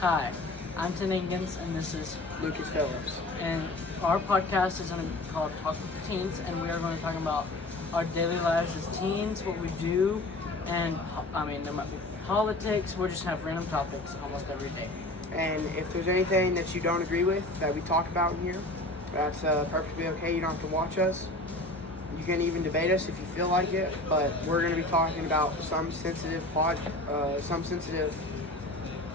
Hi, I'm Tim Ingans, and this is, Lucas Phillips. and our podcast is going to be called Talk with the Teens, and we are going to talk about our daily lives as teens, what we do, and there might be politics. We'll just have random topics almost every day. And if there's anything that you don't agree with that we talk about in here, that's perfectly okay. You don't have to watch us. You can even debate us if you feel like it, but we're going to be talking about some sensitive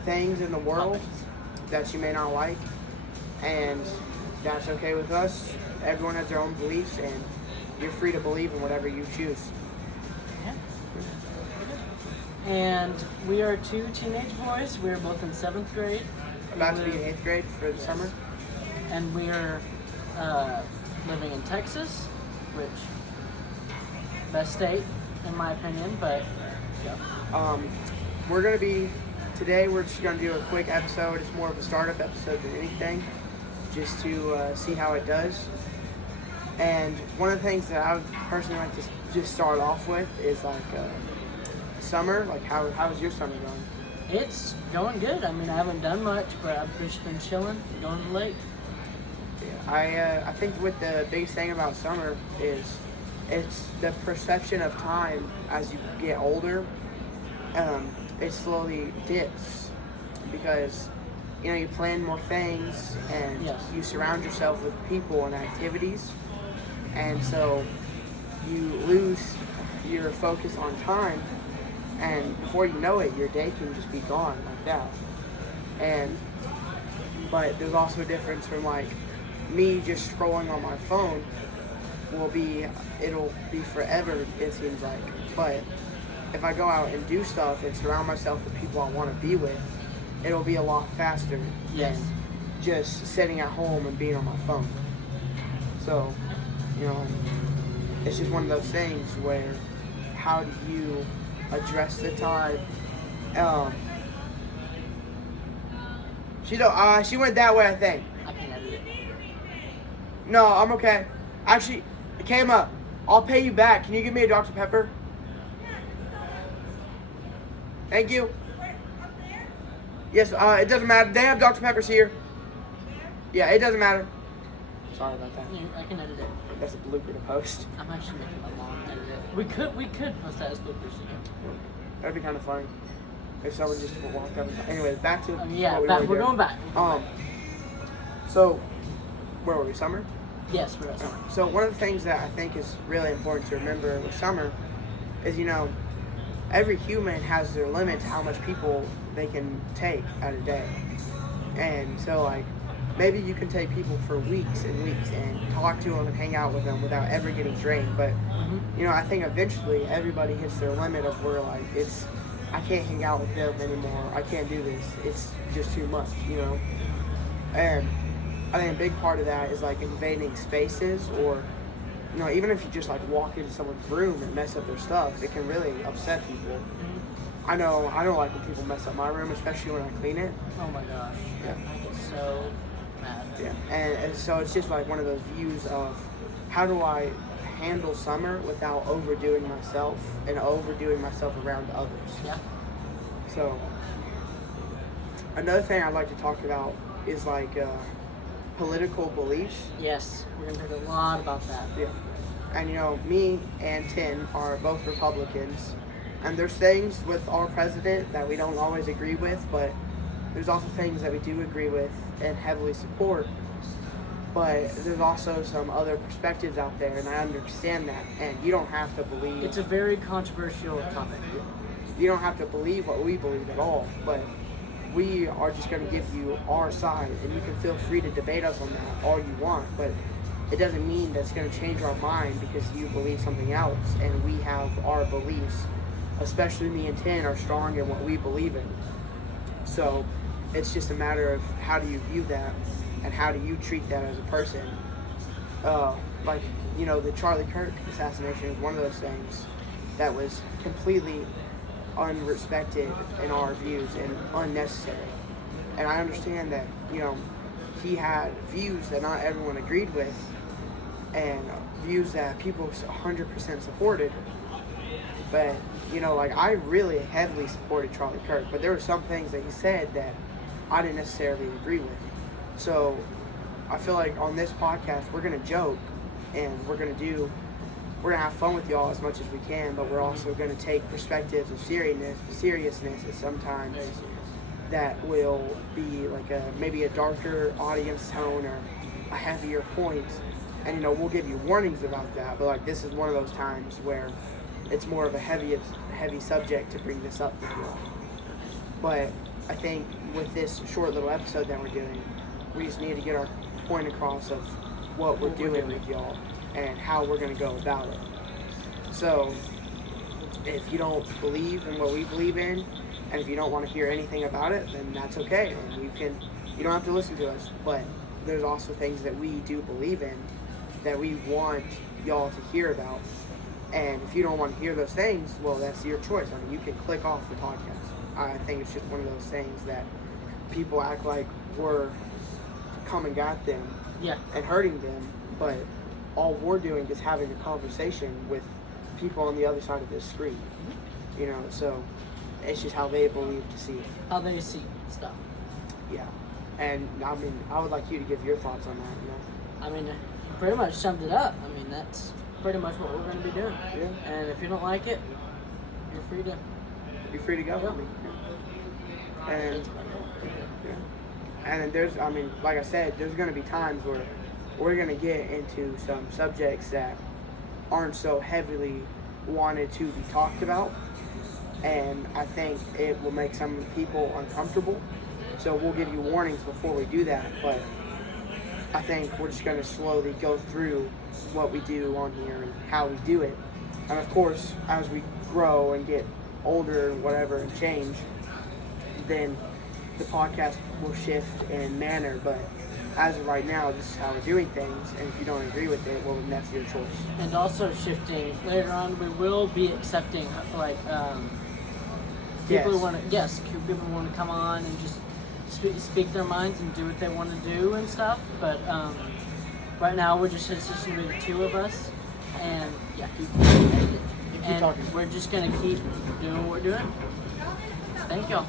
things in the world Topics. that you may not like, and that's okay with us. Everyone has their own beliefs, and you're free to believe in whatever you choose. Yeah. And we are two teenage boys. We are both in 7th grade. About to We be in live- 8th grade for the Yes. summer. And we are living in Texas, which best state in my opinion, but yeah. We're going to be, today we're just going to do a quick episode. It's more of a startup episode than anything, just to see how it does. And one of the things that I would personally like to just start off with is like summer. Like how's your summer going? It's going good. I mean, I haven't done much, but I've just been chilling, going to the lake. Yeah, I think what the biggest thing about summer is it's the perception of time as you get older. It slowly dips because you plan more things and Yes. you surround yourself with people and activities, and so you lose your focus on time, and before you know it, your day can just be gone like that. But there's also a difference from like me just scrolling on my phone it'll be forever, it seems like. But if I go out and do stuff and surround myself with people I want to be with, it'll be a lot faster Yes. than just sitting at home and being on my phone. So, it's just one of those things where how do you address the time? She went that way, I think. I can edit it. No, I'm okay. Actually, it came up. I'll pay you back. Can you give me a Dr. Pepper? Thank you. Yes, it doesn't matter. They have Dr. Peppers here. Yeah, it doesn't matter. Sorry about that. I can edit it. That's a blooper to post. I'm actually making my mom edit it. We could post that as bloopers. That'd be kind of funny if someone just walked up. Anyways, back to Yeah, what we we're were going back. So where were we? Summer. Yes, we're at summer. So one of the things that I think is really important to remember with summer is, every human has their limit to how much people they can take at a day. And so like maybe you can take people for weeks and weeks and talk to them and hang out with them without ever getting drained. But I think eventually everybody hits their limit of where like I can't hang out with them anymore. I can't do this. It's just too much, And I think a big part of that is like invading spaces, or even if you just like walk into someone's room and mess up their stuff, it can really upset people. I know I don't like when people mess up my room, especially when I clean it. Oh my gosh. Yeah. I get so mad. Yeah, and so it's just like one of those views of how do I handle summer without overdoing myself and overdoing myself around others. Yeah. So another thing I'd like to talk about is like political beliefs. Yes, we're gonna talk a lot about that. Yeah. And me and Tim are both Republicans, and there's things with our president that we don't always agree with, but there's also things that we do agree with and heavily support. But there's also some other perspectives out there, and I understand that. And you don't have to believe. It's a very controversial topic. You don't have to believe what we believe at all, but we are just going to give you our side, and you can feel free to debate us on that all you want, but it doesn't mean that it's going to change our mind because you believe something else, and we have our beliefs, especially me and Tin are strong in what we believe in. So it's just a matter of how do you view that, and how do you treat that as a person. The Charlie Kirk assassination is one of those things that was completely unrespected in our views and unnecessary. And I understand that, he had views that not everyone agreed with and views that people 100% supported. But, I really heavily supported Charlie Kirk, but there were some things that he said that I didn't necessarily agree with. So I feel like on this podcast we're gonna joke and we're gonna have fun with y'all as much as we can, but we're also gonna take perspectives of seriousness at sometimes Very serious. that will be like maybe a darker audience tone or a heavier point. And we'll give you warnings about that, but like this is one of those times where it's more of a heavy subject to bring this up with you all. But I think with this short little episode that we're doing, we just need to get our point across of what we're doing with y'all and how we're going to go about it. So if you don't believe in what we believe in, and if you don't want to hear anything about it, then that's okay. And you don't have to listen to us, but there's also things that we do believe in that we want y'all to hear about. And if you don't want to hear those things, well, that's your choice. I mean, you can click off the podcast. I think it's just one of those things that people act like we're coming at them Yeah. and hurting them, but all we're doing is having a conversation with people on the other side of this screen. So it's just how they believe to see it. How they see stuff. Yeah. And I mean, I would like you to give your thoughts on that. I mean, pretty much summed it up. I mean, that's pretty much what we're going to be doing. Yeah. And if you don't like it, you're free to. You're free to go. Yeah. I mean, and and there's, I mean, like I said, there's going to be times where we're going to get into some subjects that aren't so heavily wanted to be talked about, and I think it will make some people uncomfortable. So we'll give you warnings before we do that, but I think we're just going to slowly go through what we do on here and how we do it. And of course, as we grow and get older and whatever and change, then the podcast will shift in manner. But as of right now, this is how we're doing things. And if you don't agree with it, well, then that's your choice. And also shifting later on, we will be accepting like people who want to people who want to come on and just speak their minds and do what they want to do and stuff. But right now it's just gonna be the two of us, and Keep talking. we're just gonna keep doing what we're doing. Thank y'all.